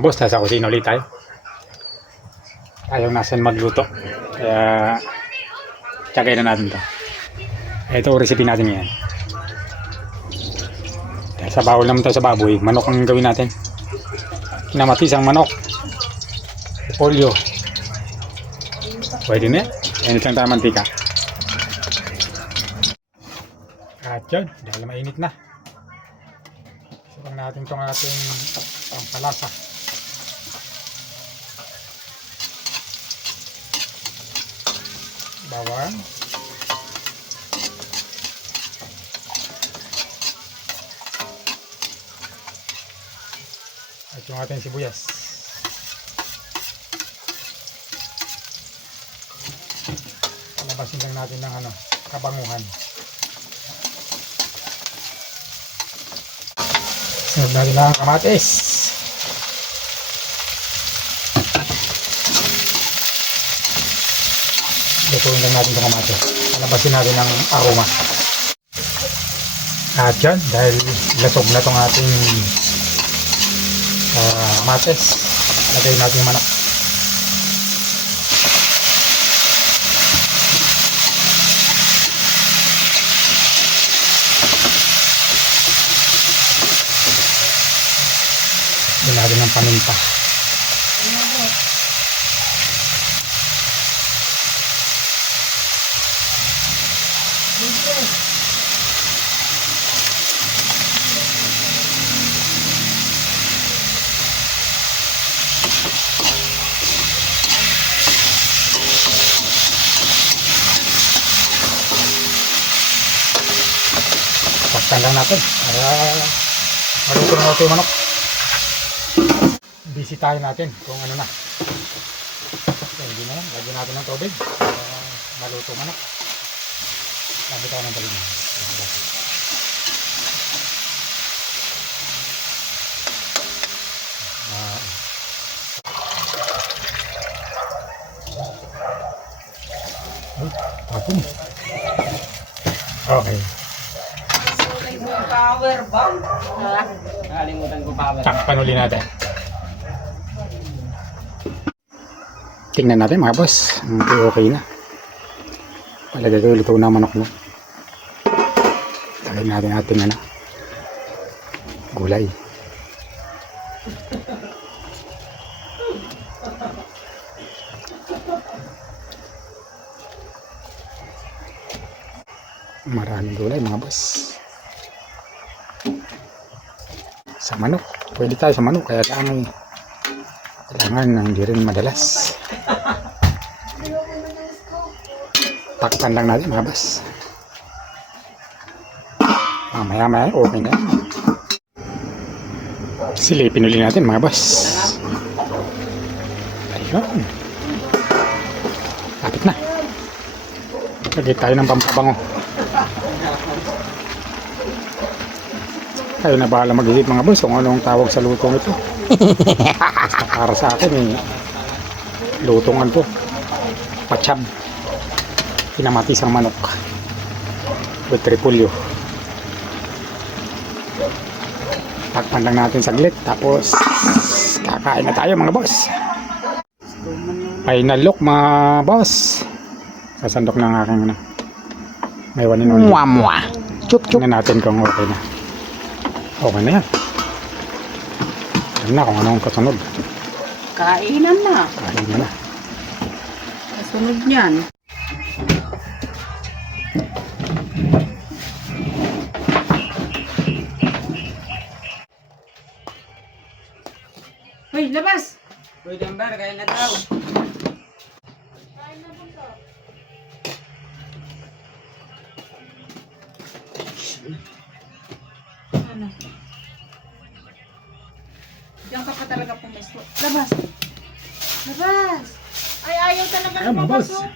Boss, nasa kusina ulit tayo. Tayong nasan magluto. Kaya, tsagay na natin to. Ito ang recipe natin ngayon. Dahil sa bawal naman tayo sa baboy, manok ang gawin natin. Kinamatis ang manok. Polio. Pwede na. Init lang tayo mantika. At yun, dahil mainit na. Sabang natin itong ating pampalasa. Bawang. At yung ating sibuyas. Palabasin lang natin ng kabanguhan. Sunod natin ang kamatis. Lutuin lang natin itong kamatis. Palabasin natin ng aroma. At yan, dahil lasog na itong ating kamatis, lagay natin yung manok. Lagyan natin ng paminta. Paktan lang natin para maluto na natin yung manok. Bisitahin natin kung ano na. Hindi na yan. Lagyan natin ng tubig para maluto manok. Lagyan tayo ng tubig. Tapon. Okay. Power bank. Nakalimutan ko power. Takpan uli natin. Tingnan natin mga boss. Okay na. Palagay ko luto na manok mo. Lagyan natin ating gulay. Maraming gulay mga boss. Sa manok. Pwede tayo sa manok. Kaya kailangan hindi rin madalas. Takpan lang natin mga boss. Maya okay na. Silipin ulit natin mga boss. Ayun. Lapit na. Lagay tayo ng pampabango. Kayo na bahala mag-isip mga boss kung anong tawag sa lutong ito. Basta para sa akin lutongan to. Pachab. Kinamatis ang manok with repolyo. Takpan lang natin saglit tapos kakain na tayo mga boss. Final look mga boss. Sasandok ng aking may one and only. Mwah. Chup chup. Tingnan natin kung okay na. Okay na yan. Alam na kung anong kasunod. Kainan na. Kain na. Kasunod niyan. Hoy, labas! Hoy, Dambar, kain na daw. Kain na bunto. Ano? Diyan ka pa talaga pumesto. Labas! Labas! Ay, ayaw talaga Ayaw, lumabas, boss. oh.